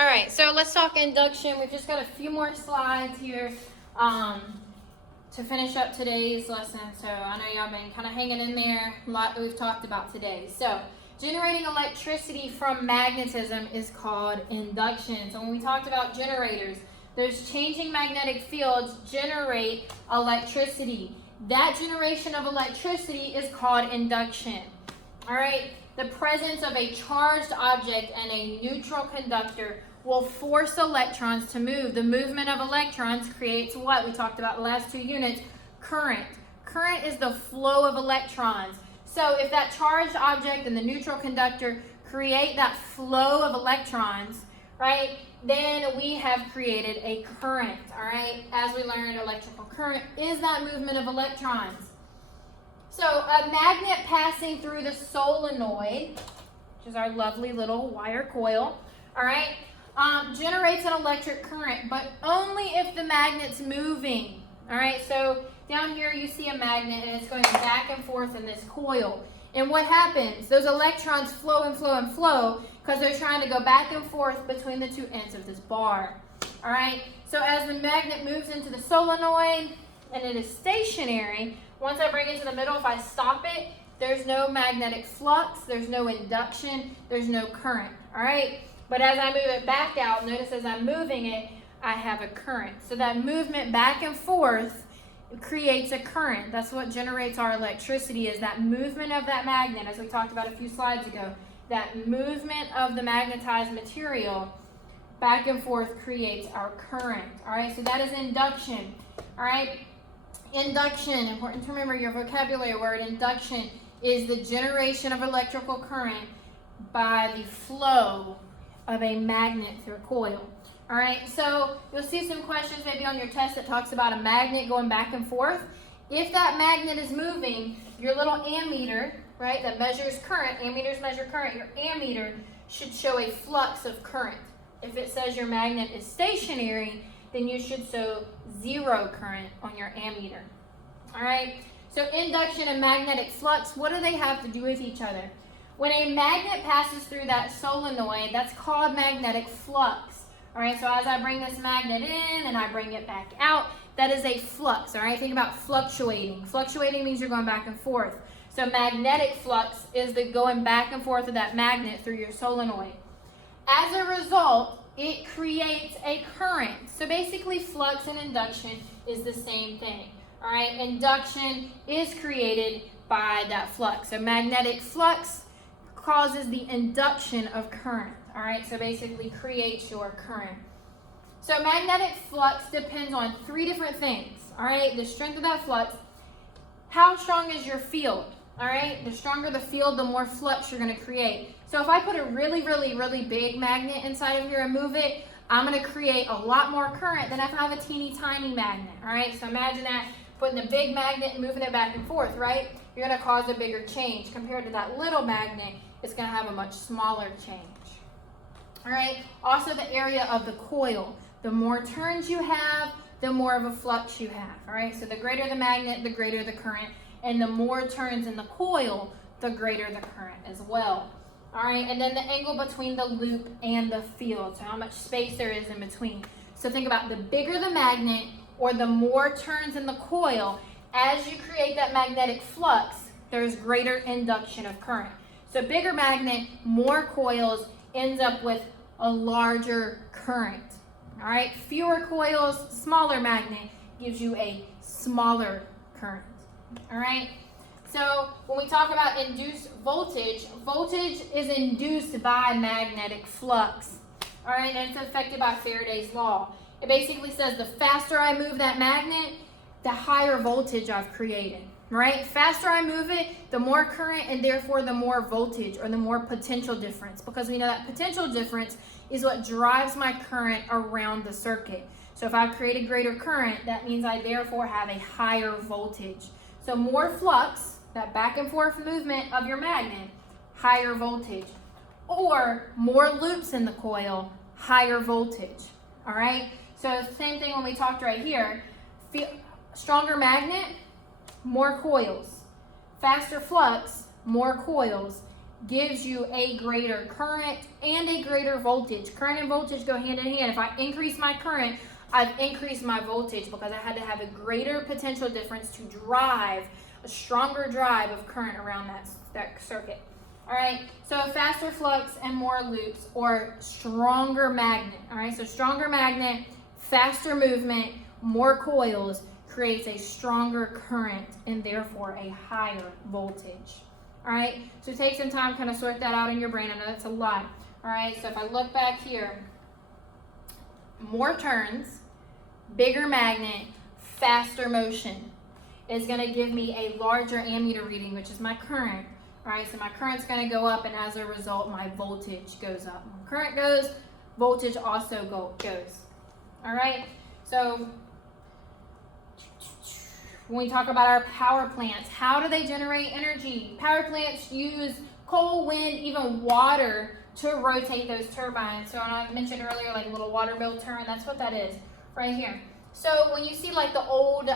All right, so let's talk induction. We've just got a few more slides here to finish up today's lesson. So I know y'all been kind of hanging in there, a lot that we've talked about today. So generating electricity from magnetism is called induction. So when we talked about generators, those changing magnetic fields generate electricity. That generation of electricity is called induction. All right, the presence of a charged object and a neutral conductor will force electrons to move. The movement of electrons creates what we talked about the last 2 units, current. Current is the flow of electrons. So if that charged object and the neutral conductor create that flow of electrons, right, then we have created a current, all right? As we learned, electrical current is that movement of electrons. So a magnet passing through the solenoid, which is our lovely little wire coil, all right, generates an electric current, but only if the magnet's moving, all right? So down here you see a magnet and it's going back and forth in this coil. And what happens? Those electrons flow and flow and flow because they're trying to go back and forth between the two ends of this bar, all right? So as the magnet moves into the solenoid and it is stationary, once I bring it to the middle, if I stop it, there's no magnetic flux, there's no induction, there's no current, all right? But as I move it back out, notice as I'm moving it, I have a current. So that movement back and forth creates a current. That's what generates our electricity, is that movement of that magnet, as we talked about a few slides ago. That movement of the magnetized material back and forth creates our current, all right? So that is induction, all right? Induction, important to remember your vocabulary word. Induction is the generation of electrical current by the flow of a magnet through a coil. All right, so you'll see some questions maybe on your test that talks about a magnet going back and forth. If that magnet is moving, your little ammeter, right, that measures current, ammeters measure current, your ammeter should show a flux of current. If it says your magnet is stationary, then you should show 0 current on your ammeter. All right, so induction and magnetic flux, what do they have to do with each other? When a magnet passes through that solenoid, that's called magnetic flux. All right, so as I bring this magnet in and I bring it back out, that is a flux. All right, think about fluctuating. Fluctuating means you're going back and forth. So magnetic flux is the going back and forth of that magnet through your solenoid. As a result, it creates a current. So basically flux and induction is the same thing. All right, induction is created by that flux. So magnetic flux causes the induction of current. All right, so basically creates your current. So magnetic flux depends on 3 different things. All right, the strength of that flux, how strong is your field? All right, the stronger the field, the more flux you're going to create. So if I put a really, really, really big magnet inside of here and move it, I'm going to create a lot more current than if I have a teeny tiny magnet. All right, so imagine that, putting a big magnet and moving it back and forth, right? You're going to cause a bigger change. Compared to that little magnet, it's going to have a much smaller change. All right, also the area of the coil. The more turns you have, the more of a flux you have. All right, so the greater the magnet, the greater the current. And the more turns in the coil, the greater the current as well. All right, and then the angle between the loop and the field, so how much space there is in between. So think about the bigger the magnet or the more turns in the coil, as you create that magnetic flux, there's greater induction of current. So bigger magnet, more coils, ends up with a larger current. All right, fewer coils, smaller magnet gives you a smaller current. All right, so when we talk about induced voltage, voltage is induced by magnetic flux. All right, and it's affected by Faraday's law. It basically says the faster I move that magnet, the higher voltage I've created. Right? Faster I move it, the more current, and therefore the more voltage or the more potential difference, because we know that potential difference is what drives my current around the circuit. So if I create a greater current, that means I therefore have a higher voltage. So more flux, that back and forth movement of your magnet, higher voltage. Or more loops in the coil, higher voltage. All right? So same thing when we talked right here. Stronger magnet, more coils. Faster flux, more coils. gives you a greater current and a greater voltage. Current and voltage go hand in hand. If I increase my current, I've increased my voltage because I had to have a greater potential difference to drive a stronger drive of current around that circuit. All right, so faster flux and more loops, or stronger magnet. All right, so stronger magnet, faster movement, more coils creates a stronger current and therefore a higher voltage. All right, so take some time, kind of sort that out in your brain. I know that's a lot. All right, so if I look back here, more turns, bigger magnet, faster motion is going to give me a larger ammeter reading, which is my current. All right, so my current's going to go up, and as a result, my voltage goes up. When current goes, voltage also goes. All right, so when we talk about our power plants, how do they generate energy? Power plants use coal, wind, even water to rotate those turbines. So I mentioned earlier, like a little water mill turn, that's what that is right here. So when you see like the old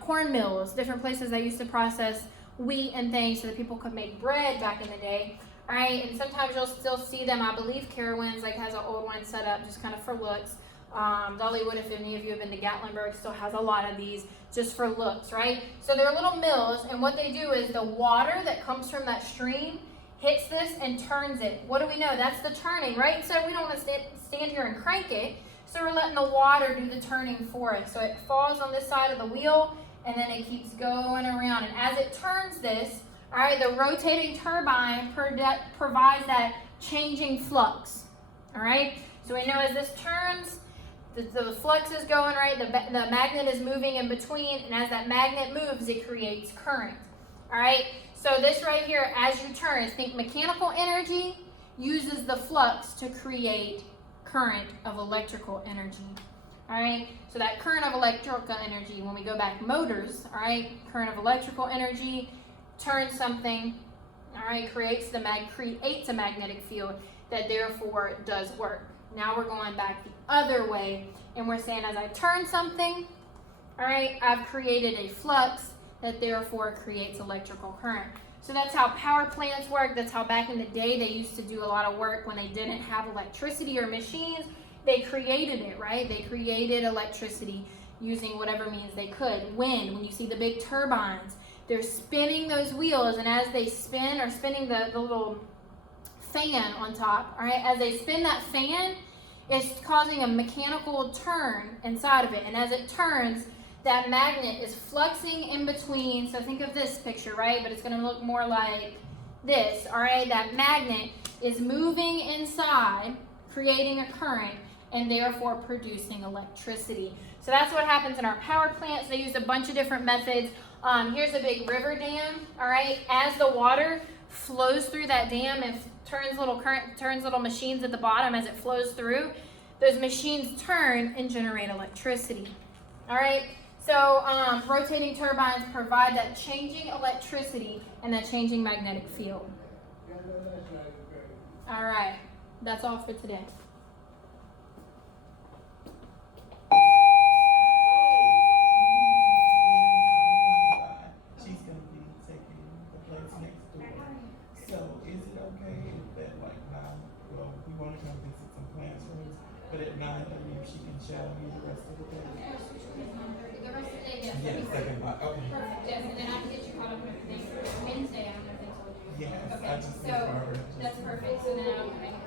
corn mills, different places that used to process wheat and things so that people could make bread back in the day, all right, and sometimes you'll still see them. I believe Carowinds like has an old one set up just kind of for looks. Dollywood, if any of you have been to Gatlinburg, still has a lot of these just for looks, right? So they're little mills, and what they do is the water that comes from that stream hits this and turns it. What do we know? That's the turning, right? So we don't want to stand here and crank it, so we're letting the water do the turning for us. So it falls on this side of the wheel, and then it keeps going around. And as it turns this, all right, the rotating turbine provides that changing flux, all right? So we know as this turns, the flux is going, right? The magnet is moving in between, and as that magnet moves, it creates current, all right? So this right here, as you turn, think mechanical energy uses the flux to create current of electrical energy. All right, so that current of electrical energy, when we go back motors, all right, current of electrical energy turns something, all right, creates a magnetic field that therefore does work. Now we're going back the other way, and we're saying as I turn something, all right, I've created a flux that therefore creates electrical current. So that's how power plants work. That's how back in the day they used to do a lot of work when they didn't have electricity or machines. They created it, right? They created electricity using whatever means they could. Wind, when you see the big turbines, they're spinning those wheels, and as they spin, or spinning the little fan on top, all right? As they spin that fan, it's causing a mechanical turn inside of it, and as it turns, that magnet is fluxing in between. So think of this picture, right? But it's going to look more like this, all right? That magnet is moving inside, creating a current, and therefore producing electricity. So that's what happens in our power plants. They use a bunch of different methods. Here's a big river dam, all right? As the water flows through that dam and turns little machines at the bottom as it flows through, those machines turn and generate electricity, all right? So rotating turbines provide that changing electricity and that changing magnetic field. All right, that's all for today. She's going to be taking the place next door. So is it okay that like now, well, we want to come visit some classrooms, but at 9:30 she can show me the rest of the day? The rest of the day, yes. Yeah, second part, okay. Perfect, yes, and then I can get you caught up with everything for Wednesday. I don't know if they told you. Yes, Okay, I just so that's perfect. So then I can